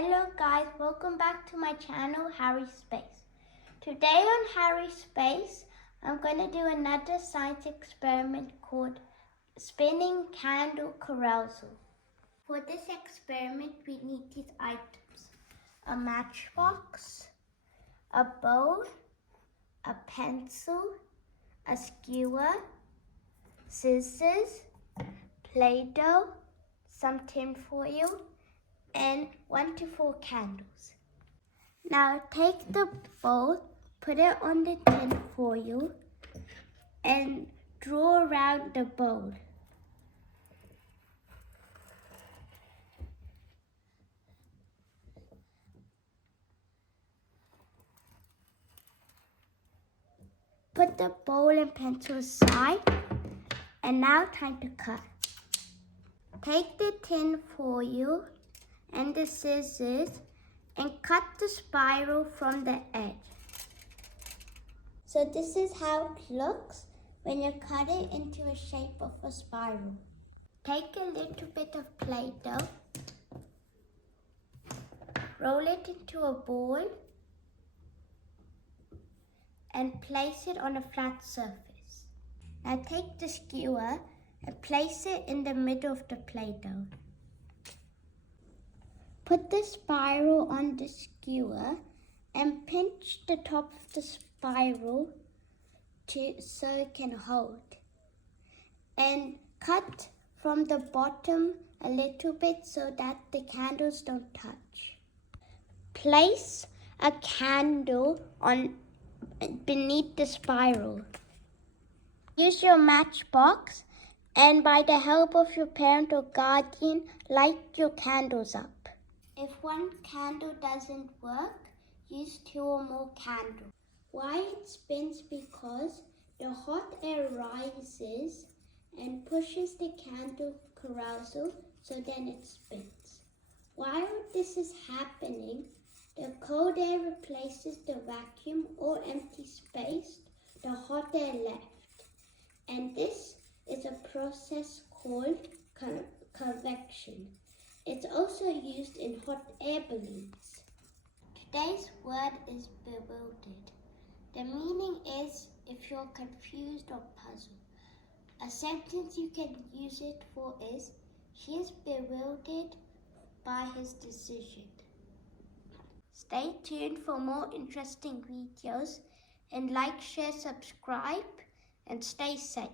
Hello guys, welcome back to my channel, Harry Space. Today on Harry Space, I'm going to do another science experiment called Spinning Candle Carousel. For this experiment, we need these items: a matchbox, a bowl, a pencil, a skewer, scissors, Play-Doh, some tin foil, and 1 to 4 candles. Now take the bowl, put it on the tin foil, and draw around the bowl. Put the bowl and pencil aside, and now time to cut. Take the tin foil and the scissors and cut the spiral from the edge. So this is how it looks when you cut it into a shape of a spiral. Take a little bit of Play-Doh, roll it into a ball, and place it on a flat surface. Now take the skewer and place it in the middle of the Play-Doh. Put the spiral on the skewer and pinch the top of the spiral so it can hold. And cut from the bottom a little bit so that the candles don't touch. Place a candle beneath the spiral. Use your matchbox and by the help of your parent or guardian, light your candles up. If one candle doesn't work, use 2 or more candles. Why it spins? Because the hot air rises and pushes the candle carousel, so then it spins. While this is happening, the cold air replaces the vacuum or empty space the hot air left. And this is a process called convection. It's also used in hot air balloons. Today's word is bewildered. The meaning is if you're confused or puzzled. A sentence you can use it for is, he is bewildered by his decision. Stay tuned for more interesting videos and like, share, subscribe, and stay safe.